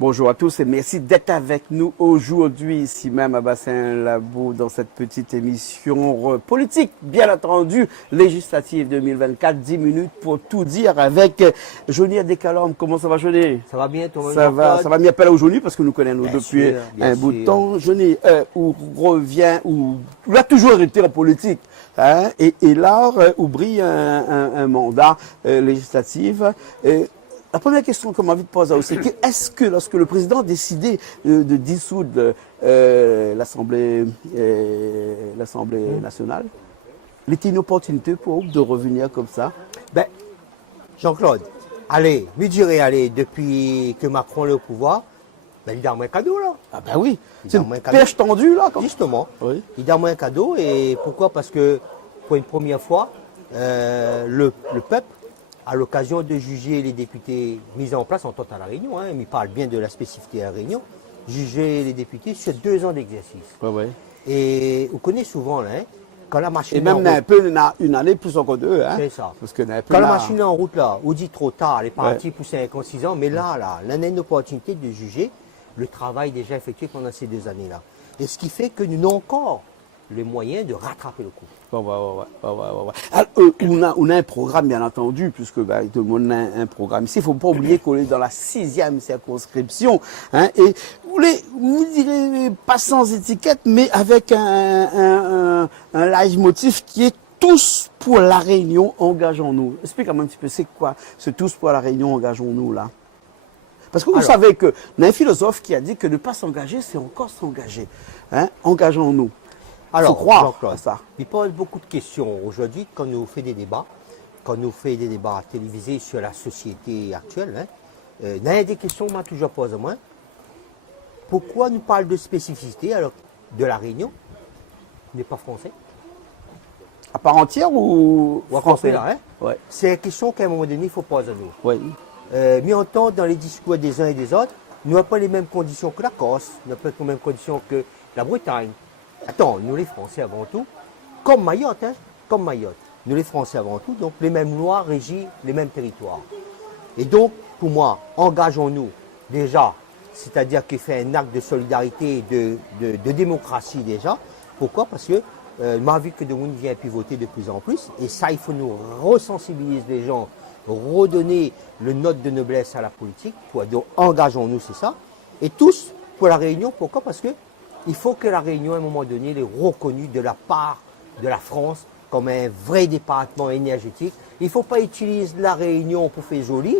Bonjour à tous et merci d'être avec nous aujourd'hui ici même à Bassin-Labo dans cette petite émission politique, bien entendu, législative 2024, 10 minutes pour tout dire avec Johnny Adécalorme. Comment ça va, Johnny? Ça va bien, toi? Ça va mieux appeler au Johnny parce que nous connaissons Bien depuis sûr, bien un bout de sûr. temps. Johnny, où revient, où a toujours été en politique, hein, et là, où brille un mandat législatif. La première question qu'on m'a envie de poser, c'est que est-ce que lorsque le président a décidé de dissoudre l'Assemblée nationale, il était une opportunité pour eux de revenir comme ça? Ben, Jean-Claude, allez, lui dirait, allez, depuis que Macron est au pouvoir, ben, il donne un cadeau, là. Ah ben oui, Il c'est donne une un cadeau. perche tendue là. Comme... Justement, Oui. il donne un cadeau, et pourquoi? Parce que, pour une première fois, le peuple a l'occasion de juger les députés mis en place en temps à la Réunion, hein, mais il parle bien de la spécificité à la Réunion, juger les députés sur 2 ans d'exercice. Ouais, ouais. Et on connaît souvent, là, hein, quand la machine Et même un peu une année plus encore deux. Hein, c'est ça. parce que un peu Quand la là- machine est en route, là, on dit trop tard, elle est partie pour 5 ans, 6 ans, mais là, on a une opportunité de juger le travail déjà effectué pendant ces 2 années-là. Et ce qui fait que nous avons encore les moyens de rattraper le coup. Ouais. Alors, on a un programme, bien entendu, puisque bah, tout le monde a un programme. Ici, il ne faut pas oublier qu'on est dans la 6e circonscription. Hein, et vous direz, pas sans étiquette, mais avec un leitmotiv qui est tous pour la Réunion, engageons-nous. Explique-moi un petit peu, c'est quoi ce tous pour la Réunion, engageons-nous là? Parce que vous savez qu'il y a un philosophe qui a dit que ne pas s'engager, c'est encore s'engager. Hein? Engageons-nous. Alors, faut croire Jean-Claude, à ça. il pose beaucoup de questions aujourd'hui quand nous fait des débats, télévisés sur la société actuelle. Hein. Il y a des questions que m'a toujours posées moi. Pourquoi nous parle de spécificité alors de la Réunion n'est pas français? À part entière ou Ou à français? là, hein? Ouais. C'est une question qu'à un moment donné, il faut poser à nous. Ouais. Mais on entend dans les discours des uns et des autres, nous n'avons pas les mêmes conditions que la Corse, nous n'avons pas les mêmes conditions que la Bretagne. Attends, nous les Français avant tout, comme Mayotte, hein, comme Mayotte. Nous les Français avant tout, donc les mêmes lois régissent les mêmes territoires. Et donc, pour moi, engageons-nous déjà, c'est-à-dire qu'il fait un acte de solidarité et de démocratie déjà. Pourquoi? Parce que m'a vu que de monde vient pivoter de plus en plus, et ça, il faut nous resensibiliser les gens, redonner le note de noblesse à la politique, donc engageons-nous, c'est ça. Et tous pour la Réunion, pourquoi? Parce que il faut que la Réunion, à un moment donné, elle est reconnue de la part de la France comme un vrai département énergétique. Il ne faut pas utiliser la Réunion pour faire joli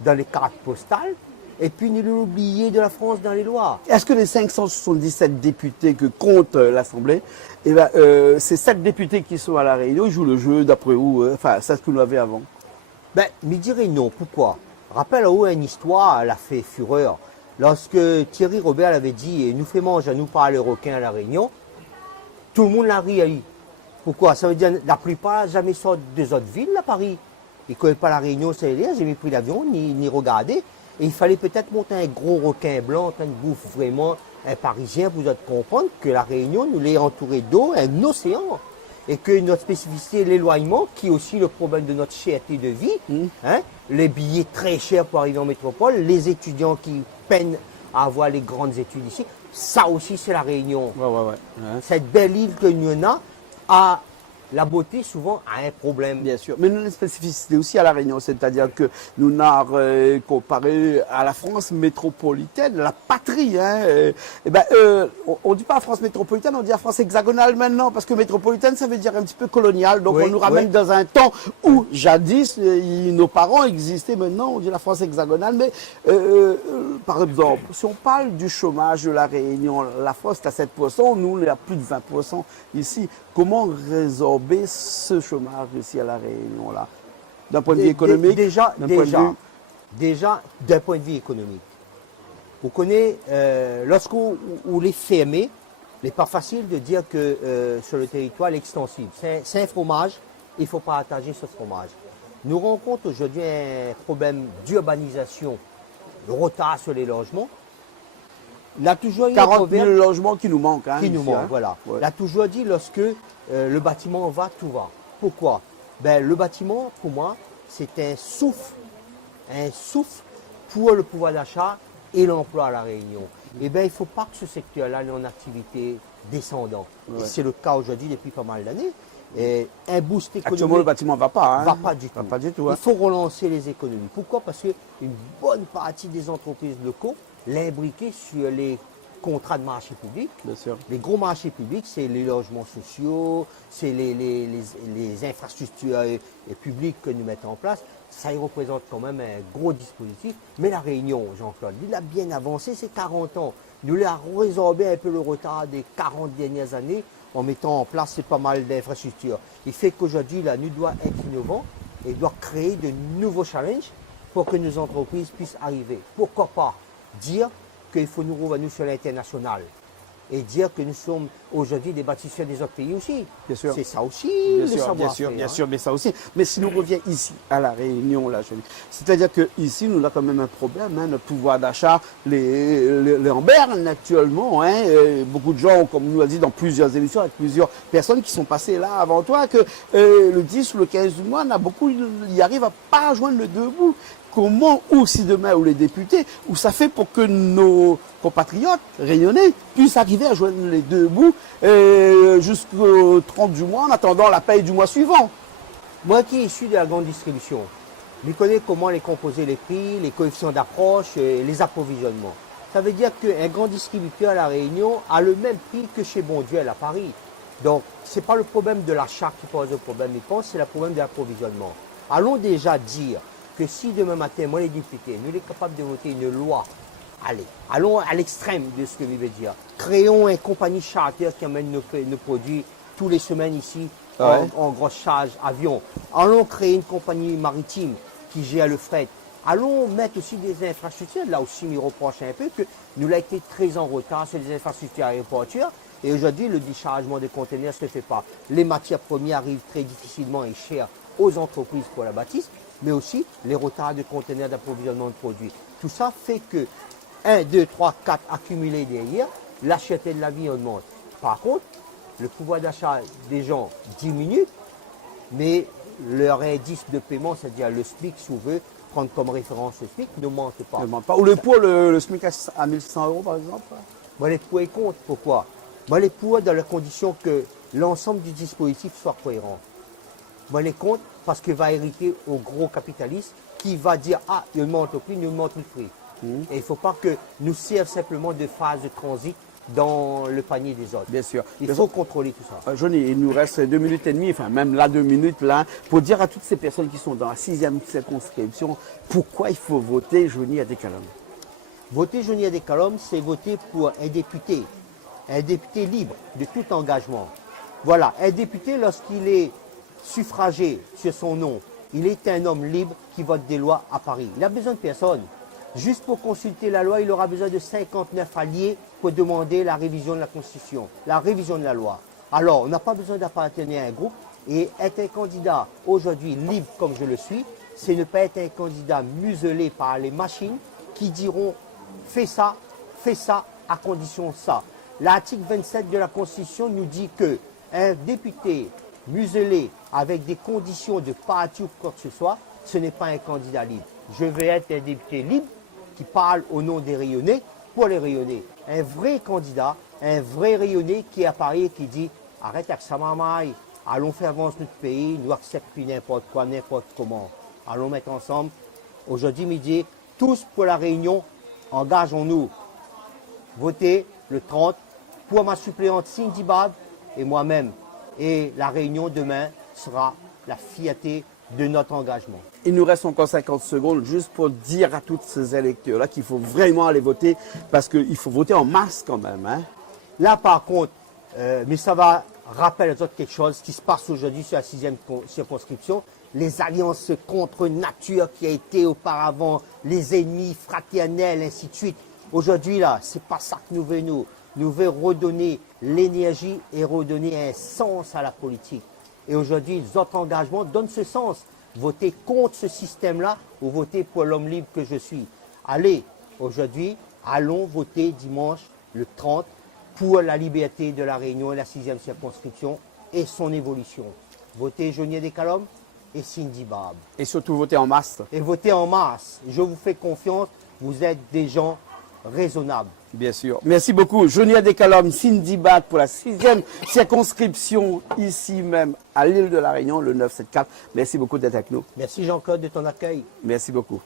dans les cartes postales et puis ne l'oublier de la France dans les lois. Est-ce que les 577 députés que compte l'Assemblée, eh ben, ces 7 députés qui sont à La Réunion, ils jouent le jeu d'après où? Enfin, c'est ce que nous avions avant. Ben, me dirait non. Pourquoi? Rappelle où une histoire, elle a fait fureur. Lorsque Thierry Robert avait dit « nous fait manger à nous par les requins à La Réunion », tout le monde l'a ri à lui. Pourquoi? Ça veut dire la plupart jamais sortent des autres villes à Paris. Ils ne connaissent pas La Réunion, c'est j'ai jamais pris l'avion, ni regardé. Et il fallait peut-être monter un gros requin blanc en train de bouffer vraiment un Parisien pour comprendre que La Réunion nous l'est entourée d'eau, un océan. Et que notre spécificité, l'éloignement, qui est aussi le problème de notre cherté de vie, hein, les billets très chers pour arriver en métropole, les étudiants qui peinent à avoir les grandes études ici, ça aussi c'est la Réunion. Ouais. Cette belle île que nous avons a la beauté souvent a un problème. Bien sûr. Mais nous avons une spécificité aussi à La Réunion, c'est-à-dire que nous n'avons comparé à la France métropolitaine, la patrie. Hein, on ne dit pas France métropolitaine, on dit la France hexagonale maintenant, parce que métropolitaine, ça veut dire un petit peu colonial. Donc Oui, on nous ramène oui. dans un temps où jadis, nos parents existaient, maintenant on dit la France hexagonale. Mais par exemple, si on parle du chômage de La Réunion, la France est à 7%, nous on est à plus de 20% ici. Comment résorber ce chômage ici à La Réunion là? D'un point de vue économique? Déjà, d'un point de vue- d'un point de vue économique. Vous connaissez, lorsqu'on est fermé, il n'est pas facile de dire que sur le territoire, l'extensible. C'est un fromage, il ne faut pas attacher ce fromage. Nous rencontrons aujourd'hui un problème d'urbanisation, le retard sur les logements. Il a toujours eu un 40 000 proverbe logements qui nous manquent. Hein, qui nous ici, manque, hein. voilà. Ouais. Il a toujours dit lorsque le bâtiment va, tout va. Pourquoi? Ben, le bâtiment, pour moi, c'est un souffle pour le pouvoir d'achat et l'emploi à La Réunion. Eh bien, il ne faut pas que ce secteur-là ait en activité descendante. Ouais. Et c'est le cas aujourd'hui depuis pas mal d'années. Et un boost Actuellement, le économique bâtiment ne va pas. Hein. va pas du tout. Va pas du tout. Il Hein. faut relancer les économies. Pourquoi? Parce qu'une bonne partie des entreprises locaux l'imbriquées sur les contrats de marché public. Bien sûr. Les gros marchés publics, c'est les logements sociaux, c'est les infrastructures publiques que nous mettons en place. Ça y représente quand même un gros dispositif. Mais la Réunion, Jean-Claude, il a bien avancé ces 40 ans. Nous avons résorbé un peu le retard des 40 dernières années en mettant en place pas mal d'infrastructures. Il fait qu'aujourd'hui, là, nous devons être innovants et doit créer de nouveaux challenges pour que nos entreprises puissent arriver. Pourquoi pas dire qu'il faut nous revenir sur l'international et dire que nous sommes aujourd'hui des bâtisseurs des autres pays aussi. Bien sûr. C'est ça aussi Bien le sûr, bien savoir-faire. sûr, bien hein. sûr, mais ça aussi. Mais si nous reviens ici, à La Réunion, là, c'est-à-dire qu'ici, nous avons quand même un problème, hein, notre pouvoir d'achat, les en berne actuellement. Hein, beaucoup de gens, comme nous l'a dit dans plusieurs émissions, avec plusieurs personnes qui sont passées là avant toi, que le 10 ou le 15 du mois, beaucoup y arrivent à pas joindre le debout. Comment, ou si demain, ou les députés, ou ça fait pour que nos compatriotes réunionnais puissent arriver à joindre les deux bouts jusqu'au 30 du mois en attendant la paye du mois suivant. Moi qui suis issu de la grande distribution, je connais comment les composer les prix, les coefficients d'approche, les approvisionnements. Ça veut dire qu'un grand distributeur à La Réunion a le même prix que chez Bonduel à Paris. Donc, ce n'est pas le problème de l'achat qui pose le problème, c'est le problème de l'approvisionnement. Allons déjà dire que si demain matin, moi les députés, nous sommes capables de voter une loi, allons à l'extrême de ce que je veux dire. Créons une compagnie charter qui amène nos produits tous les semaines ici en grosse charge avion. Allons créer une compagnie maritime qui gère le fret. Allons mettre aussi des infrastructures. Là aussi, nous reprochons un peu que nous avons été très en retard sur les infrastructures aéroportuaires. Et aujourd'hui, le déchargement des conteneurs ne se fait pas. Les matières premières arrivent très difficilement et chères aux entreprises pour la bâtisse, mais aussi les retards de conteneurs d'approvisionnement de produits. Tout ça fait que 1, 2, 3, 4 accumulés derrière, la cherté de la vie augmente. Par contre, le pouvoir d'achat des gens diminue, mais leur indice de paiement, c'est-à-dire le SMIC, si on veut prendre comme référence le SMIC, ne monte pas. Ne demande pas. Ou le poids, le SMIC à 1100 € par exemple. Moi, les poids et comptes, pourquoi? Moi, les poids dans la condition que l'ensemble du dispositif soit cohérent. Moi, les comptes, parce qu'il va hériter au gros capitaliste qui va dire « Ah, il monte le prix, il monte le prix ». Et il ne faut pas que nous serve simplement de phase de transit dans le panier des autres. Bien sûr. Il faut contrôler tout ça. Johnny, il nous reste 2 minutes et demie, enfin même là 2 minutes là, pour dire à toutes ces personnes qui sont dans la 6e circonscription, pourquoi il faut voter Johnny Adékalom. Voter Johnny Adékalom, c'est voter pour un député libre de tout engagement. Voilà, un député, lorsqu'il est suffragé sur son nom, il est un homme libre qui vote des lois à Paris. Il n'a besoin de personne. Juste pour consulter la loi, il aura besoin de 59 alliés pour demander la révision de la Constitution, la révision de la loi. Alors, on n'a pas besoin d'appartenir à un groupe et être un candidat aujourd'hui libre comme je le suis, c'est ne pas être un candidat muselé par les machines qui diront fais ça à condition ça. L'article 27 de la Constitution nous dit que un député muselé avec des conditions de parti ou quoi que ce soit, ce n'est pas un candidat libre. Je vais être un député libre qui parle au nom des rayonnés pour les rayonnés. Un vrai candidat, un vrai rayonné qui apparaît et qui dit arrête avec ça, mamaï, allons faire avancer notre pays, nous acceptons plus n'importe quoi, n'importe comment. Allons mettre ensemble, aujourd'hui midi, tous pour la Réunion, engageons-nous. Votez le 30 pour ma suppléante Cindy Bab et moi-même. Et la Réunion demain sera la fierté de notre engagement. Il nous reste encore 50 secondes juste pour dire à tous ces électeurs-là qu'il faut vraiment aller voter parce qu'il faut voter en masse quand même. Hein. Là, par contre, mais ça va rappeler aux autres quelque chose qui se passe aujourd'hui sur la 6e circonscription. Les alliances contre nature qui a été auparavant les ennemis fraternels, ainsi de suite. Aujourd'hui, là, c'est pas ça que nous voulons. Nous voulons redonner l'énergie et redonner un sens à la politique. Et aujourd'hui, les autres engagements donnent ce sens. Voter contre ce système-là ou voter pour l'homme libre que je suis. Allez, aujourd'hui, allons voter dimanche le 30 pour la liberté de la Réunion et la 6e circonscription et son évolution. Votez Johnny Adékalom et Cindy Bab. Et surtout voter en masse. Et votez en masse. Je vous fais confiance, vous êtes des gens raisonnable. Bien sûr. Merci beaucoup. Jonia Dekalom, Cindy Bat pour la 6e circonscription ici même à l'île de la Réunion, le 974. Merci beaucoup d'être avec nous. Merci Jean-Claude de ton accueil. Merci beaucoup.